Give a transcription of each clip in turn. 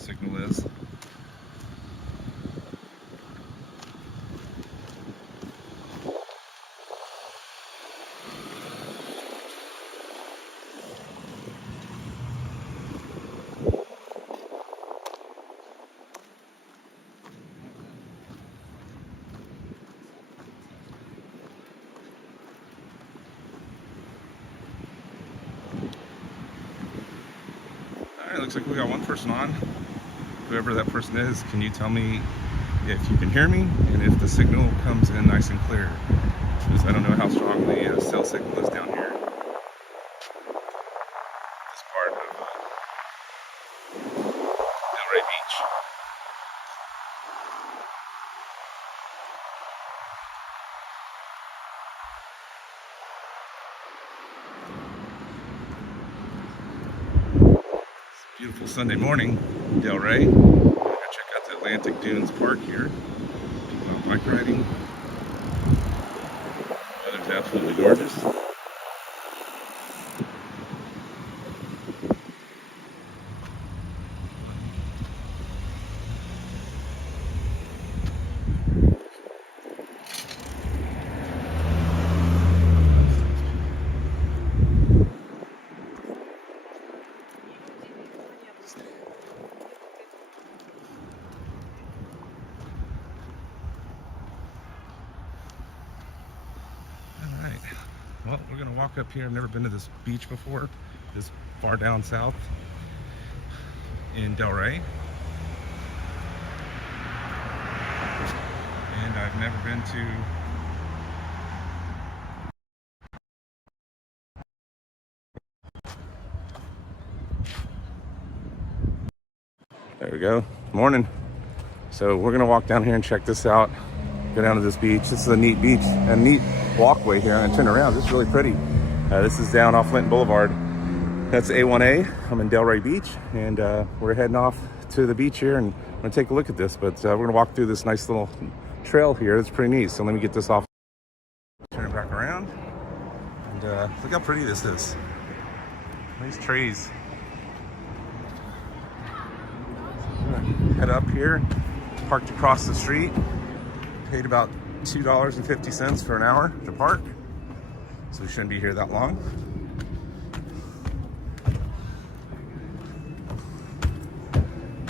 signal is. Alright, looks like we got one person on. Whoever that person is, can you tell me if you can hear me and if the signal comes in nice and clear? Because I don't know how strong the cell signal is down here. This part of Delray Beach. Beautiful Sunday morning, Delray. I'm gonna check out the Atlantic Dunes Park here. Bike riding. Weather's absolutely gorgeous. Well, we're gonna walk up here. I've never been to this beach before, this far down south in Delray. And I've never been to There we go. Morning. So we're gonna walk down here and check this out. Go down to this beach. This is a neat beach, a neat walkway here. I'm gonna turn around. This is really pretty. This is down off Linton Boulevard. That's A1A. I'm in Delray Beach, and we're heading off to the beach here, and I'm gonna take a look at this. But we're gonna walk through this nice little trail here. It's pretty neat. So let me get this off. Turn it back around, and look how pretty this is. Nice trees. Head up here. Parked across the street. Paid about $2.50 for an hour to park, so we shouldn't be here that long.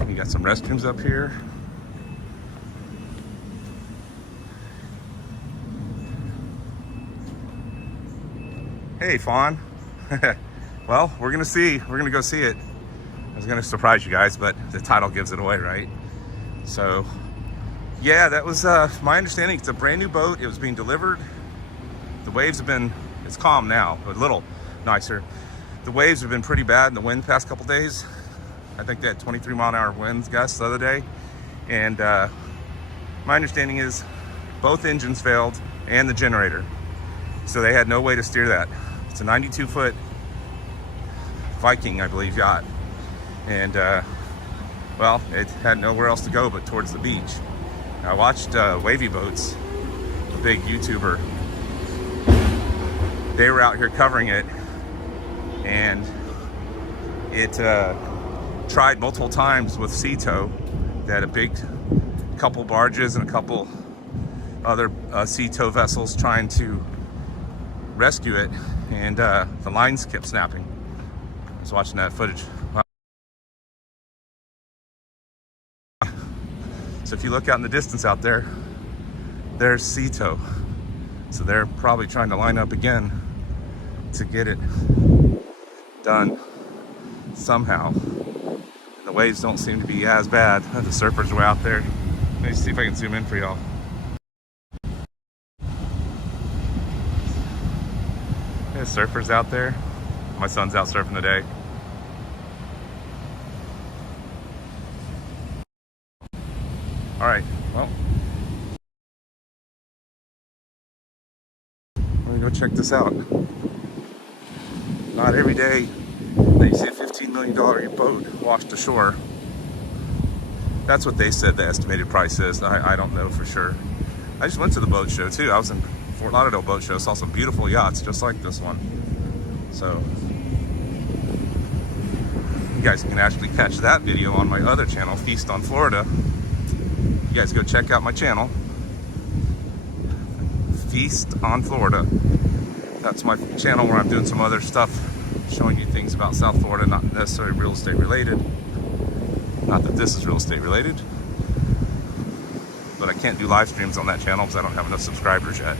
You got some restrooms up here. Hey, Fawn. Well, we're gonna see. We're gonna go see it. I was gonna surprise you guys, but the title gives it away, right? So yeah, that was my understanding. It's a brand new boat. It was being delivered. The waves have been, it's calm now, but a little nicer. The waves have been pretty bad in the wind the past couple days. I think they had 23-mile-an-hour winds gusts the other day. And my understanding is both engines failed and the generator. So they had no way to steer that. It's a 92-foot Viking, I believe, yacht. And well, it had nowhere else to go but towards the beach. I watched Wavy Boats, a big YouTuber. They were out here covering it, and it tried multiple times with sea tow. They had a big couple barges and a couple other sea tow vessels trying to rescue it, and the lines kept snapping. I was watching that footage. So if you look out in the distance out there, there's sea tow. So they're probably trying to line up again to get it done somehow. And the waves don't seem to be as bad. The surfers were out there. Let me see if I can zoom in for y'all. There's surfers out there. My son's out surfing today. All right, well, let me go check this out. Not every day that you see a $15 million boat washed ashore. That's what they said the estimated price is. I don't know for sure. I just went to the boat show too. I was in Fort Lauderdale boat show, saw some beautiful yachts just like this one. So You guys can actually catch that video on my other channel, Feast on Florida. You guys go check out my channel, Feast on Florida. That's my channel where I'm doing some other stuff, showing you things about South Florida, not necessarily real estate related. Not that this is real estate related, but I can't do live streams on that channel because I don't have enough subscribers yet.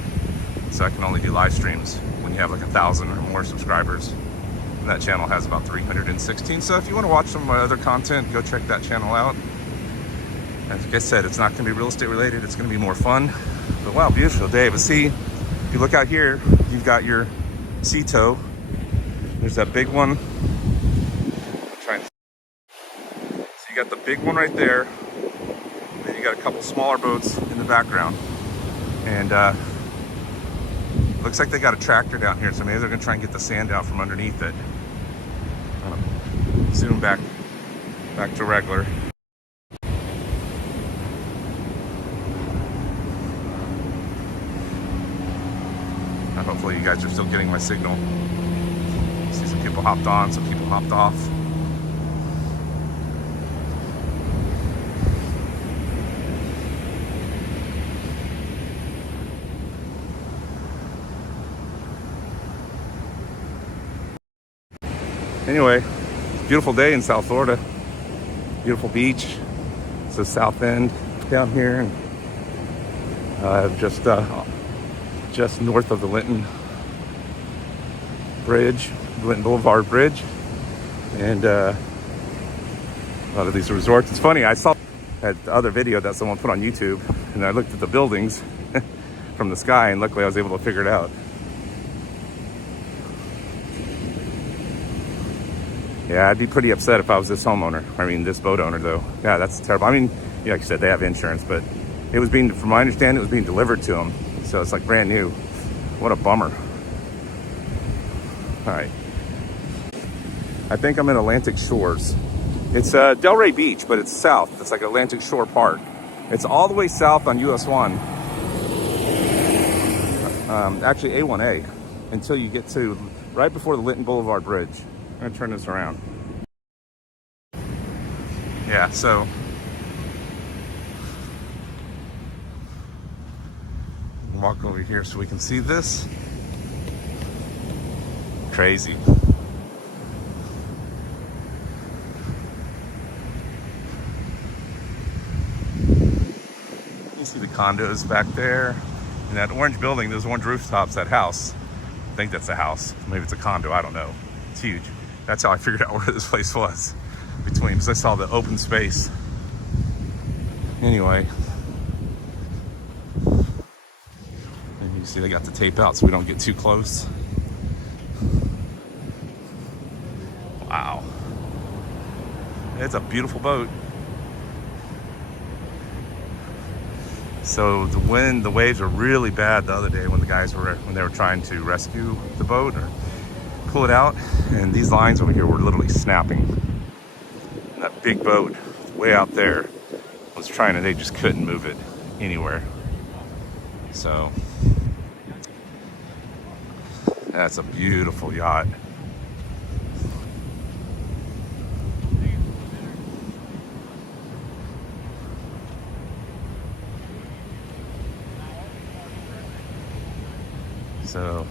So I can only do live streams when you have like 1,000 or more subscribers. And that channel has about 316. So if you want to watch some of my other content, go check that channel out. Like I said, it's not going to be real estate related. It's going to be more fun. But wow, beautiful day. But see, if you look out here, you've got your sea tow. There's that big one. So you got the big one right there. Then you got a couple smaller boats in the background. And looks like they got a tractor down here, so maybe they're gonna try and get the sand out from underneath it. Zoom back to regular. And hopefully you guys are still getting my signal. See some people hopped on, some people hopped off. Anyway, beautiful day in South Florida. Beautiful beach. It's the south end down here, and just north of the Linton Bridge, Linton Boulevard Bridge, and a lot of these resorts. It's funny, I saw that other video that someone put on YouTube, and I looked at the buildings from the sky, and luckily I was able to figure it out. Yeah, I'd be pretty upset if I was this homeowner. I mean, this boat owner, though. Yeah, that's terrible. I mean, yeah, like I said, they have insurance, but it was being, from my understanding, it was being delivered to them. So it's like brand new. What a bummer. All right. I think I'm in Atlantic Shores. It's Delray Beach, but it's south. It's like Atlantic Shore Park. It's all the way south on US 1. Actually, A1A, until you get to right before the Linton Boulevard Bridge. I'm gonna turn this around. Yeah, so walk over here so we can see this. Crazy. You see the condos back there. And that orange building, those orange rooftops, that house. I think that's a house. Maybe it's a condo, I don't know. It's huge. That's how I figured out where this place was. Between, because I saw the open space. Anyway. And you see they got the tape out so we don't get too close. Wow. It's a beautiful boat. So the wind, the waves were really bad the other day when they were trying to rescue the boat or pull it out, and these lines over here were literally snapping. And that big boat way out there was trying, and they just couldn't move it anywhere. So that's a beautiful yacht. So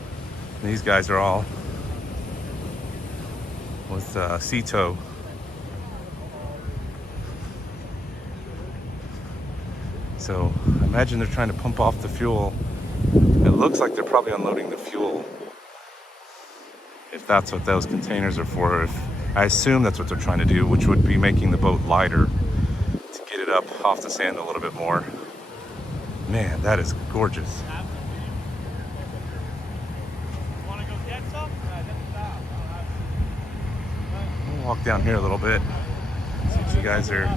these guys are all with sea tow. So imagine they're trying to pump off the fuel. It looks like they're probably unloading the fuel, if that's what those containers are for. I assume that's what they're trying to do, which would be making the boat lighter to get it up off the sand a little bit more. Man, that is gorgeous. I'll walk down here a little bit, see if you guys are...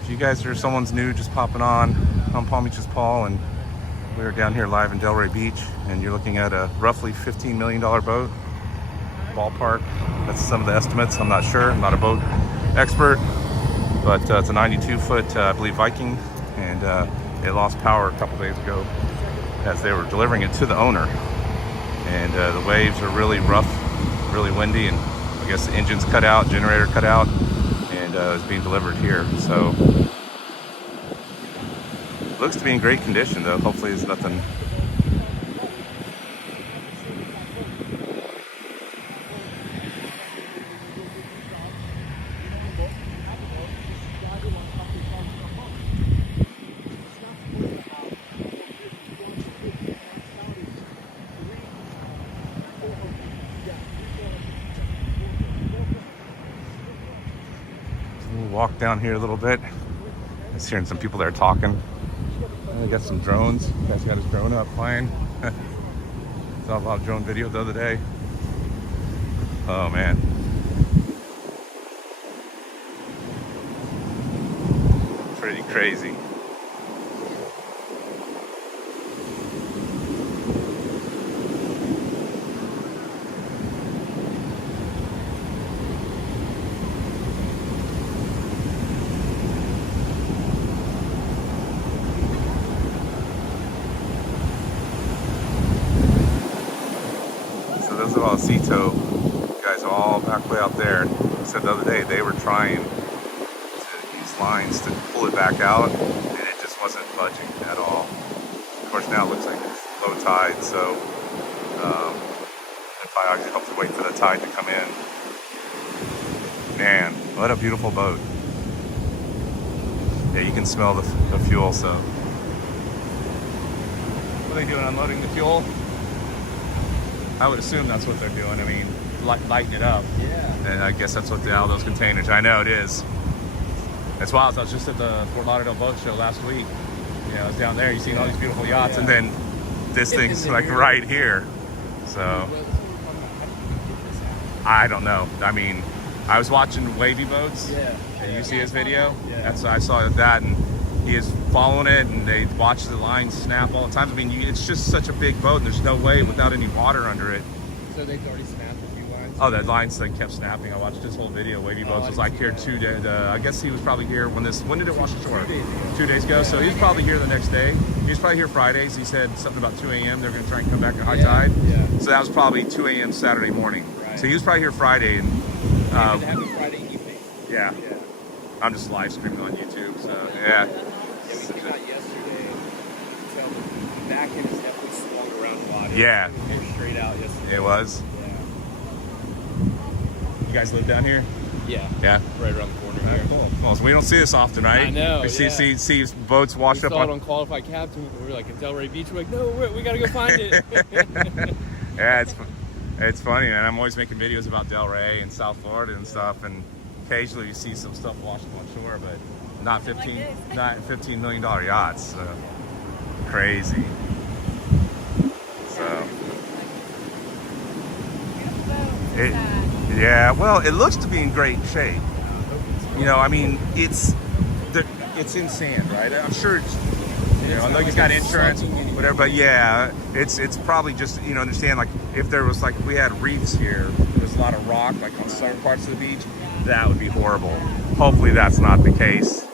If you guys are someone's new, just popping on, I'm Palm Beach's Paul, and we're down here live in Delray Beach, and you're looking at a roughly $15 million boat, ballpark. That's some of the estimates. I'm not sure. I'm not a boat expert, but it's a 92-foot, I believe, Viking, and it lost power a couple days ago as they were delivering it to the owner. And the waves are really rough really windy, and I guess the engine's cut out, generator cut out, and it's being delivered here. So looks to be in great condition though. Hopefully there's nothing. We'll walk down here a little bit. I was hearing some people there talking. I got some drones. Guy's got his drone up flying. Saw a lot of drone video the other day. Oh man. Pretty crazy. Those are all sea tow guys all back way out there. They said the other day they were trying to use lines to pull it back out, and it just wasn't budging at all. Of course, now it looks like it's low tide, so if I actually have to wait for the tide to come in. Man, what a beautiful boat. Yeah, you can smell the fuel, so. What are they doing, unloading the fuel? I would assume that's what they're doing. I mean, lighten it up. Yeah. And I guess that's what all those containers. I know it is. It's wild. I was just at the Fort Lauderdale Boat Show last week. You know, I was down there. You seen all these beautiful yachts, and then this thing's like right here. So I don't know. I mean, I was watching Wavy Boats. Yeah. And you see his video? Yeah. That's I saw that, and he is following it, and they watch the lines snap all the time. I mean, it's just such a big boat, and there's no way without any water under it. So they've already snapped a few lines? Oh, that lines like kept snapping. I watched this whole video. Wavy Boats was like here 2 days. I guess he was probably here when did it wash ashore? 2 days ago. 2 days ago. So he was probably here the next day. He was probably here Fridays. He said something about 2 a.m. They're going to try and come back at high tide. Yeah. So that was probably 2 a.m. Saturday morning. Right. So he was probably here Friday. And They have a Friday evening. yeah. Yeah. I'm just live streaming on YouTube. So yeah. Yeah, we came out yesterday. You can tell the back end is definitely swung around a lot. Yeah. It came straight out yesterday. It was. Yeah. You guys live down here? Yeah. Yeah. Right around the corner here. Cool. Well, so we don't see this often, right? I know, We yeah. see boats washed We up saw it on. on Qualified Captain. We were like in Delray Beach. We're like, no, we gotta go find it. Yeah, it's funny, man. I'm always making videos about Delray and South Florida and stuff, and occasionally you see some stuff washed up on shore, but not $15 million yachts. So crazy. So yeah, well, it looks to be in great shape. You know, I mean, it's in sand, right? I'm sure it's, you know, I know he's got insurance, whatever, but yeah, it's probably just, you know, understand, like, if there was, like, we had reefs here, there was a lot of rock, like, on certain parts of the beach, that would be horrible. Hopefully that's not the case,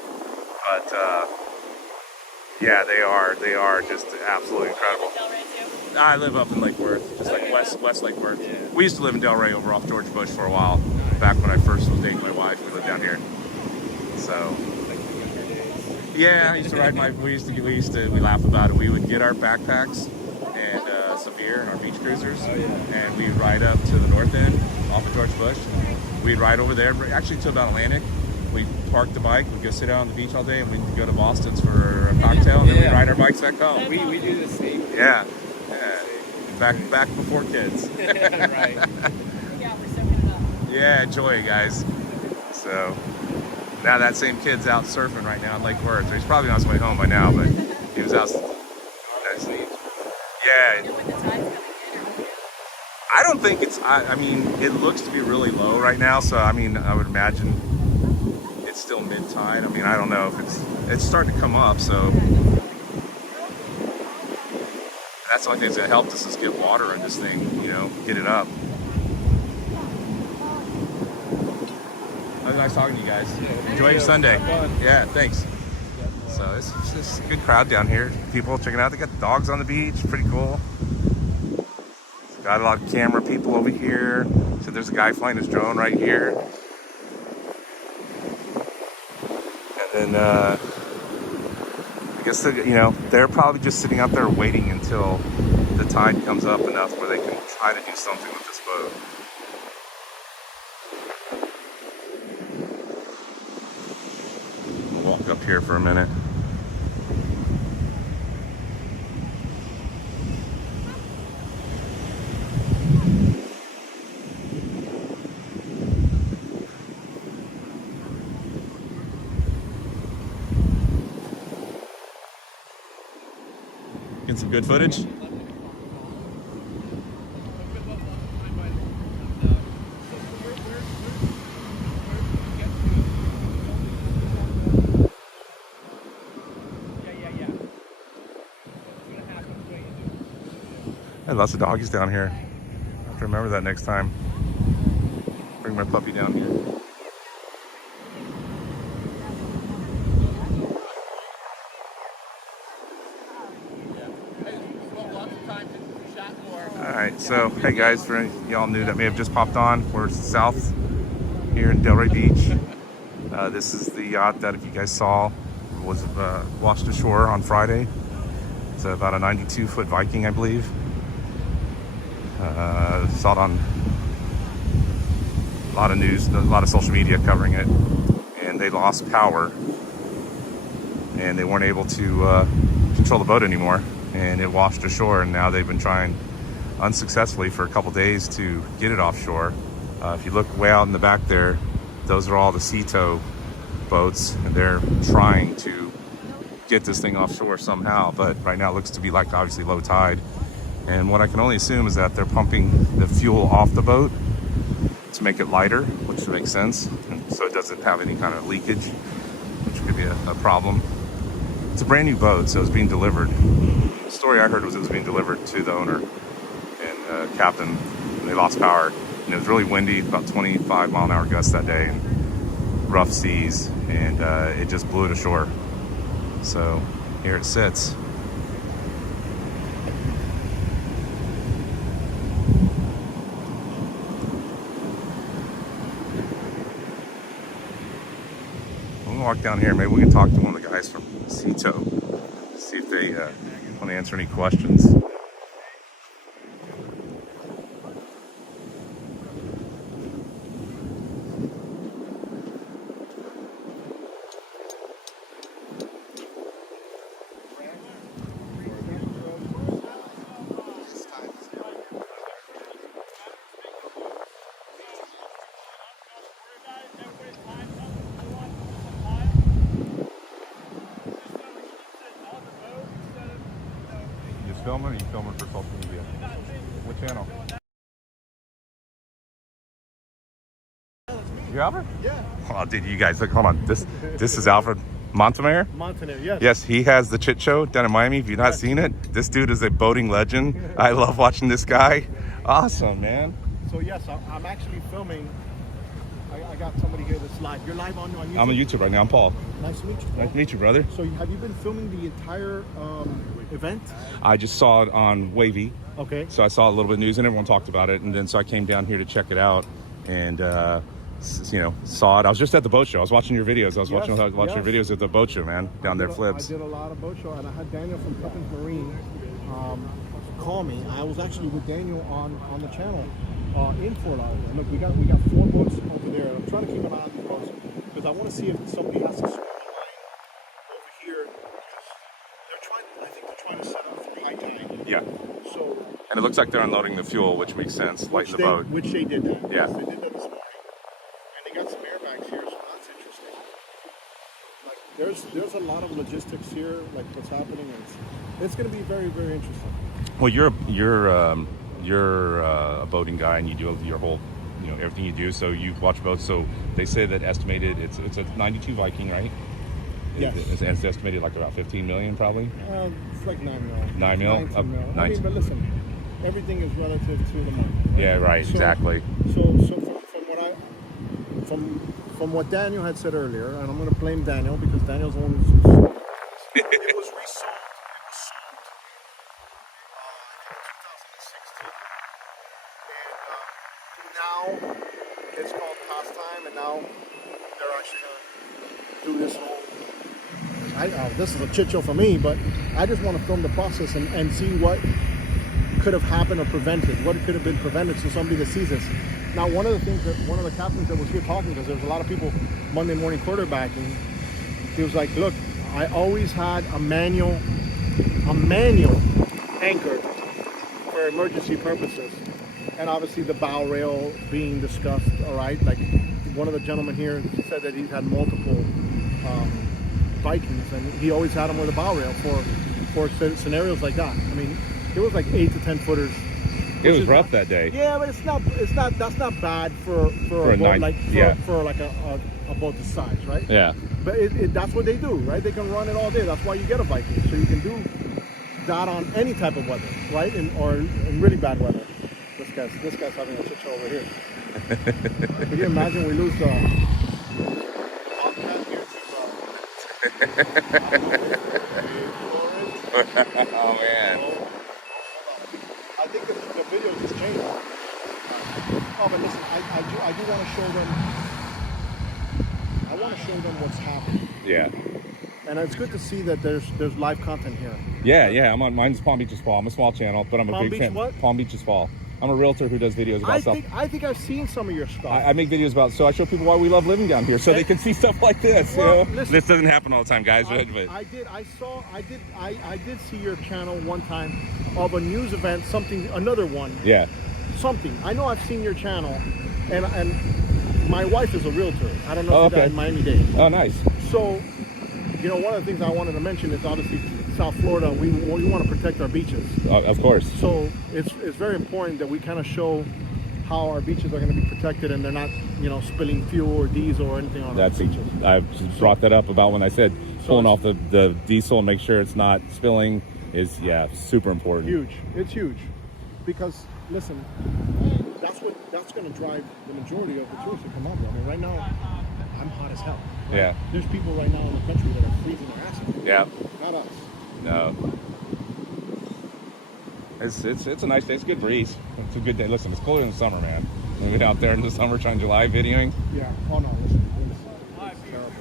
but, yeah, they are just absolutely incredible. I live up in Lake Worth, just like West Lake Worth. Yeah. We used to live in Delray over off George Bush for a while, back when I first was dating my wife. We lived down here. So, yeah, I used to ride we laugh about it. We would get our backpacks and some beer and our beach cruisers, and we'd ride up to the north end off of George Bush. We'd ride over there, actually to about Atlantic. We'd park the bike, we'd go sit out on the beach all day, and we'd go to Boston's for a cocktail, and then we'd ride our bikes back home. We do the same. Yeah. Back before kids. Right. Yeah, enjoy it, guys. So now that same kid's out surfing right now in Lake Worth. He's probably on his way home by now, but he was out. That's neat. Yeah. I don't think it's. I mean, it looks to be really low right now, so I mean, I would imagine it's still mid-tide. I mean, I don't know if it's starting to come up, so. That's the only thing that's going to help us is get water in this thing, you know, get it up. It was nice talking to you guys. Enjoy your Sunday. Yeah, thanks. So it's just a good crowd down here. People checking out. They got dogs on the beach. Pretty cool. Got a lot of camera people over here. So there's a guy flying his drone right here. And then I guess they're probably just sitting out there waiting until the tide comes up enough where they can try to do something with this boat. I'll walk up here for a minute. Get some good footage. I had lots of doggies down here. I have to remember that next time. Bring my puppy down here. Alright, so hey guys, for y'all new that may have just popped on, we're south here in Delray Beach. This is the yacht that, if you guys saw, was washed ashore on Friday. It's about a 92-foot Viking, I believe. Saw it on a lot of news, a lot of social media covering it, and they lost power and they weren't able to control the boat anymore, and it washed ashore, and now they've been trying unsuccessfully for a couple days to get it offshore. If you look way out in the back there, those are all the sea tow boats, and they're trying to get this thing offshore somehow, but right now it looks to be like obviously low tide. And what I can only assume is that they're pumping the fuel off the boat to make it lighter, which makes sense, and so it doesn't have any kind of leakage, which could be a problem. It's a brand new boat, so it's being delivered. The story I heard was it was being delivered to the owner and captain, and they lost power. And it was really windy, about 25-mile-an-hour gusts that day, and rough seas, and it just blew it ashore. So here it sits. Walk down here. Maybe we can talk to one of the guys from Cito, see if they want to answer any questions. Filming, or are you filming for social media? What channel? You Alfred? Yeah. Oh, dude, you guys, look, hold on. This is Alfred Montaner. Montaner, yes. Yes, he has the Chit Show down in Miami. If you've not seen it, this dude is a boating legend. I love watching this guy. Awesome, man. So yes, I'm actually filming. I got somebody here that's live. You're live on YouTube? I'm on YouTube right now. I'm Paul. Nice to meet you, Paul. Nice to meet you, brother. So have you been filming the entire event? I just saw it on Wavy. Okay. So I saw a little bit of news and everyone talked about it. And then so I came down here to check it out and, saw it. I was just at the boat show. I was watching your videos. I was watching your videos at the boat show, man, down there, Flips. I did a lot of boat show, and I had Daniel from Cuttons Marine call me. I was actually with Daniel on the channel in Fort Lauderdale. Look, we got 4 boats over there. I'm trying to keep an eye on these boats because I want to see if somebody has to swim the line over here. I think they're trying to set up for high tide. Yeah. So. And it looks like they're unloading the fuel, which makes sense. Lighten the boat. Which they did that. Yeah. Yes, they did that this morning. And they got some airbags here, so that's interesting. Like, there's a lot of logistics here, like what's happening, and it's going to be very, very interesting. Well, you're a boating guy, and you do your whole, everything you do. So you watch boats. So they say that estimated it's a 92 Viking, right? Yes. It's estimated like about 15 million, probably. It's like 9 mil. 9 mil. 19 mil. I mean, but listen, everything is relative to the money. Right? Yeah, right. Exactly. So from what Daniel had said earlier, and I'm going to blame Daniel because Daniel's the one who's it was resold. It was sold in 2016, and now through this whole. This is a chit show for me, but I just want to film the process and see what could have happened or prevented, what could have been prevented, so somebody that sees this. Now, one of the things that one of the captains that was here talking, because there was a lot of people Monday morning quarterbacking, he was like, look, I always had a manual anchor for emergency purposes. And obviously the bow rail being discussed, all right? Like one of the gentlemen here said that he's had multiple Vikings, and he always had them with a bow rail for scenarios like that. I mean, it was like 8 to 10 footers. It was rough that day. Yeah, but that's not bad for a boat, for like a boat this size, right? Yeah. But that's what they do, right? They can run it all day. That's why you get a Viking, so you can do that on any type of weather, right? Or in really bad weather. This guy's having a chit show over here. Can you imagine we lose the podcast here to Oh man. I think the video just changed. Oh, but listen, I do want to show them. I want to show them what's happening. Yeah. And it's good to see that there's live content here. Yeah. I'm on mine's Palm Beach's Fall. I'm a small channel, but I'm a big fan. What? Palm Beach's Fall. I'm a realtor who does videos about stuff. I think I've seen some of your stuff. I make videos about, so I show people why we love living down here, so they can see stuff like this. Well, you know? listen, This doesn't happen all the time, guys. I did see your channel one time of a news event, another one. Yeah. Something. I know I've seen your channel, and my wife is a realtor. I don't know if you're in Miami-Dade. Oh, nice. So, you know, one of the things I wanted to mention is obviously South Florida, we want to protect our beaches. Of course. So it's very important that we kind of show how our beaches are going to be protected and they're not, you know, spilling fuel or diesel or anything on our beaches. I just brought that up about when I said pulling off the diesel and make sure it's not spilling is, super important. Huge. It's huge. Because, listen, that's going to drive the majority of the tourists that come out there. I mean, right now, I'm hot as hell. Right? Yeah. There's people right now in the country that are freezing their asses. Yeah. Not us. No. It's a nice day. It's a good breeze. It's a good day. Listen, it's colder in the summer, man. We get out there in the summer trying July videoing. Yeah. Oh no, listen. It's terrible.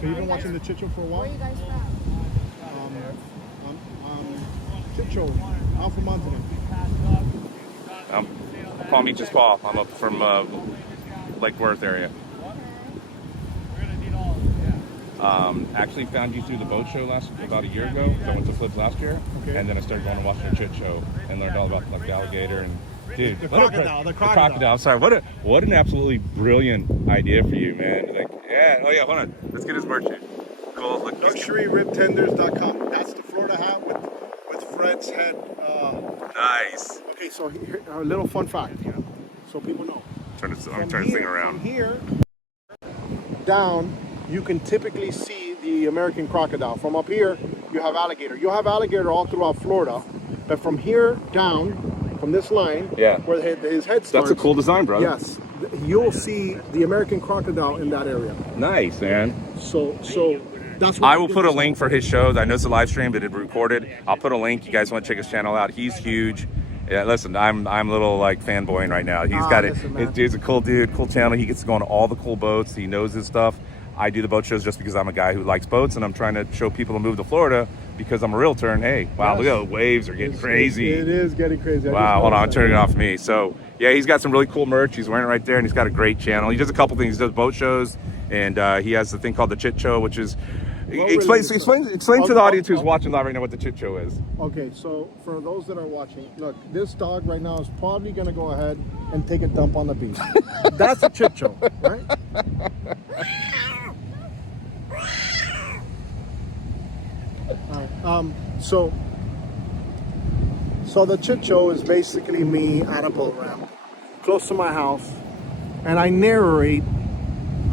So you've been watching the Chit Show for a while? Where are you guys from? Chit Show. I'm from Montana. Palm Beach's Fall. I'm up from Lake Worth area. Actually found you through the boat show about a year ago. I went to Flips last year, and then I started going to watch the Chit Show and learned all about like the alligator and the crocodile. I'm sorry. What an absolutely brilliant idea for you, man. Like, hold on. Let's get his merch in. Cool. LuxuryRibTenders.com. That's the Florida hat with Fred's head. Nice. Okay, so here a little fun fact, so people know. Turn this thing around. From here down, you can typically see the American crocodile. From up here, you have alligator. You have alligator all throughout Florida, but from here down, from this line, where his head starts. That's a cool design, brother. Yes, you'll see the American crocodile in that area. Nice, man. So that's what I will put a link for his show. I know it's a live stream, but it's recorded. I'll put a link. You guys want to check his channel out? He's huge. Yeah, listen, I'm a little like fanboying right now. He's got it. He's a cool dude, cool channel. He gets to go on all the cool boats. He knows his stuff. I do the boat shows just because I'm a guy who likes boats, and I'm trying to show people to move to Florida because I'm a realtor. And hey, wow, look at the waves are getting crazy. It is getting crazy. Wow, hold on, I'm turning it off me. So yeah, he's got some really cool merch. He's wearing it right there, and he's got a great channel. He does a couple things. He does boat shows, and he has the thing called the Chit Show, which is explain to the audience who's watching live right now what the Chit Show is. Okay, so for those that are watching, look, this dog right now is probably going to go ahead and take a dump on the beach. That's a Chit Show, right? All right. So the Chit Show is basically me at a boat ramp close to my house, and I narrate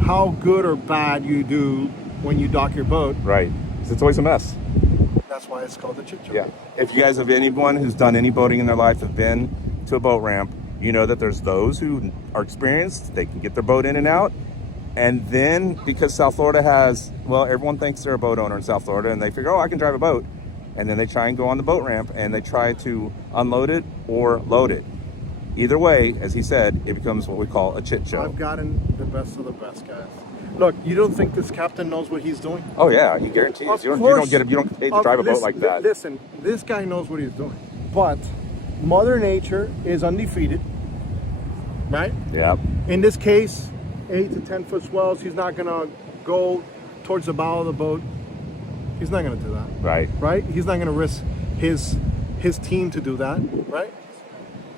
how good or bad you do when you dock your boat. Right. It's always a mess. That's why it's called the Chit Show. Yeah. If you guys have anyone who's done any boating in their life, have been to a boat ramp, you know that there's those who are experienced, they can get their boat in and out. And then because South Florida has, well, everyone thinks they're a boat owner in South Florida and they figure, oh, I can drive a boat. And then they try and go on the boat ramp and they try to unload it or load it. Either way, as he said, it becomes what we call a Chit Show. I've gotten the best of the best, guys. Look, you don't think this captain knows what he's doing? Oh yeah, he guarantees. Of You don't course. get him. You don't get paid to drive a boat like that. Listen, this guy knows what he's doing. But Mother Nature is undefeated, right? Yeah. In this case, 8 to 10 foot swells. He's not gonna go towards the bow of the boat. He's not gonna do that. Right. Right? He's not gonna risk his team to do that. Right?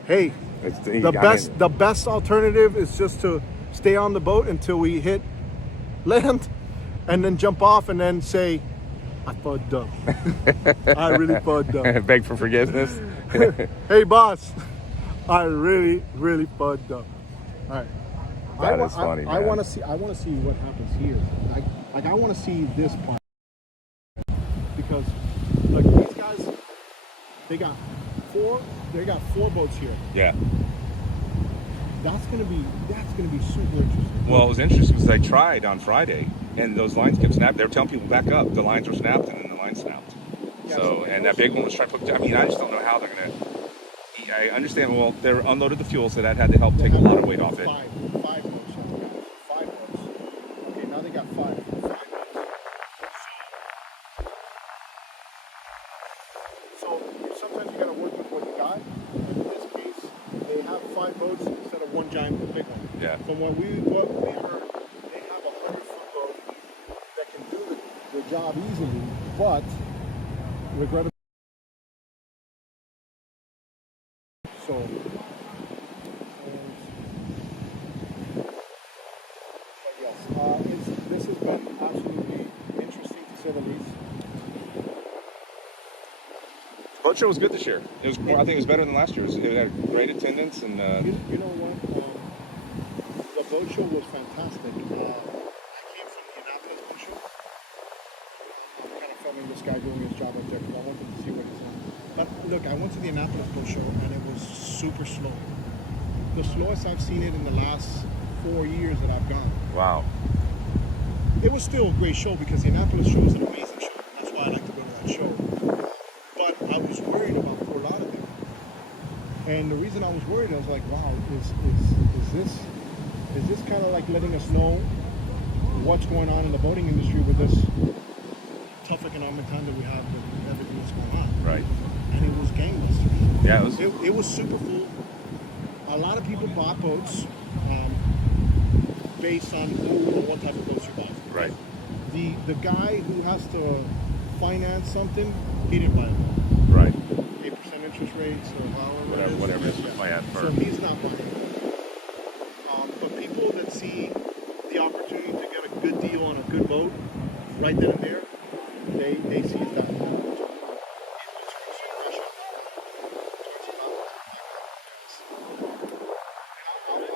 Hey, the best alternative is just to stay on the boat until we hit land, and then jump off and then say, "I fucked up. I really fucked up." Beg for forgiveness. Hey, boss, I really fucked up. All right. That is funny. I want to see what happens here. I want to see this part because like these guys, they got four boats here. Yeah. That's gonna be super interesting. Well, it was interesting because I tried on Friday, and those lines kept snapping. They were telling people back up. The lines were snapped, and then the line snapped. Yeah, so, and that big one was trying to put. I mean, I just don't know how they're gonna. I understand. Well, they unloaded the fuel, so that had to help take a lot of weight off it. Five boats. Five boats. Okay, now they got five. So sometimes you gotta work with what you got. In this case, they have five boats instead of one giant big one. Yeah. From what we heard, they have a 100-foot boat that can do the job easily, but regrettably. So. Yes, this has been absolutely interesting to say the least. Boat show was good this year. It was. I think it was better than last year. It had great attendance and. You know what? The boat show was fantastic. I came from the Indianapolis boat show. I'm kind of filming this guy doing his job up there because I wanted to see what he's on. But look, I went to the Indianapolis boat show and it was super slow. The slowest I've seen it in the last 4 years that I've gone. Wow. It was still a great show because the Indianapolis show is an amazing show. That's why I like to go to that show. But I was worried about Fort Lauderdale. And the reason I was worried, I was like, wow, is this kind of like letting us know what's going on in the boating industry with this tough economic time that we have with everything that's going on? Right. And it was gangbusters. Yeah, it was super full. A lot of people bought boats based on who or what type of boats you bought. Right. The guy who has to finance something, he didn't buy it. Right. 8% interest rates or however Whatever it is. Yeah. For. So he's not buying it. But people that see the opportunity to get a good deal on a good boat right then and there, they seize that.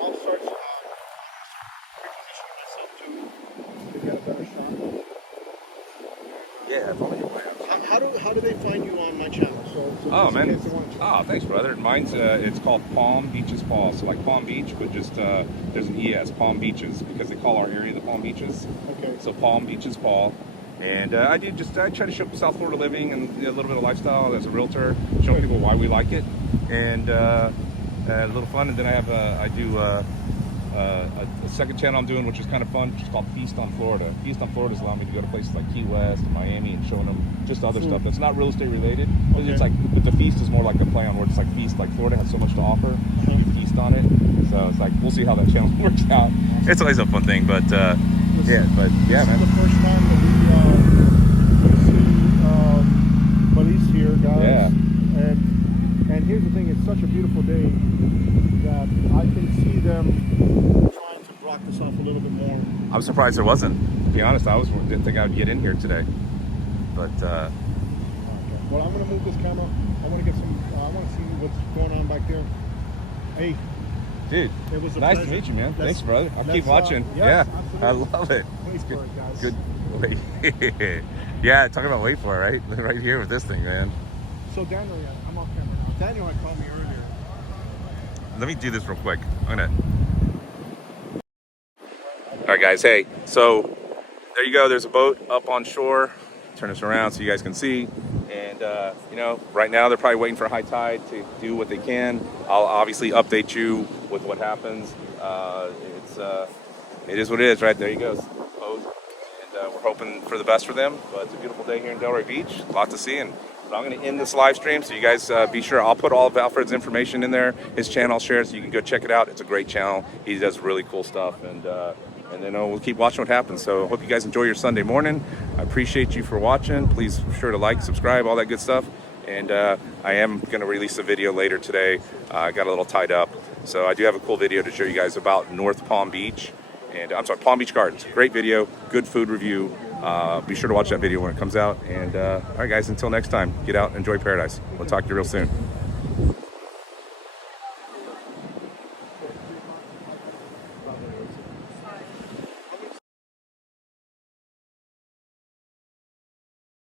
I'll start repositioning myself to get a better shot. Yeah, if only you might. How do they find you on my channel? So Oh just in man! case they want to- Oh, thanks, brother. Mine's it's called Palm Beaches Paul. So like Palm Beach, but just there's an ES, Palm Beaches, because they call our area the Palm Beaches. Okay. So Palm Beaches Paul. And I try to show South Florida living and a little bit of lifestyle as a realtor, show people why we like it, and a little fun. And then I do a second channel I'm doing, which is kind of fun, which is called Feast on Florida. Feast on Florida is allowing me to go to places like Key West and Miami and showing them just other stuff that's not real estate related. Okay. It's like, but the Feast is more like a play on words. It's like Feast, like Florida has so much to offer, you feast on it. So it's like, we'll see how that channel works out. It's always a fun thing, but yeah, man. This is the first time that we police here, guys. Yeah. And here's the thing, it's such a beautiful day that I can see them trying to block this off a little bit more. I'm surprised there wasn't. To be honest, didn't think I would get in here today. But Okay. Well, I'm gonna move this camera. I want to get some. I want to see what's going on back there. Hey, dude, it was a nice pleasure. to meet you, man. Thanks, brother. I'll keep let's, watching. yes, Yeah, absolutely. I love it. Wait for it, guys. Good. Wait. Yeah, talking about wait for it, right? Right here with this thing, man. So Daniel, yeah, I'm off camera now. Daniel had called me earlier. Let me do this real quick. I'm gonna. All right, guys. Hey, so there you go. There's a boat up on shore. Turn this around so you guys can see. And you know, right now they're probably waiting for high tide to do what they can. I'll obviously update you with what happens. it is what it is, right? There he goes. Pose. And we're hoping for the best for them. But it's a beautiful day here in Delray Beach. A lot to see. And I'm going to end this live stream, so you guys be sure. I'll put all of Alfred's information in there. His channel, I'll share it, so you can go check it out. It's a great channel. He does really cool stuff. And then we'll keep watching what happens. So I hope you guys enjoy your Sunday morning. I appreciate you for watching. Please be sure to like, subscribe, all that good stuff. And I am going to release a video later today. I got a little tied up. So I do have a cool video to show you guys about North Palm Beach. And I'm sorry, Palm Beach Gardens. Great video, good food review. Be sure to watch that video when it comes out. And all right, guys, until next time, get out and enjoy paradise. We'll talk to you real soon.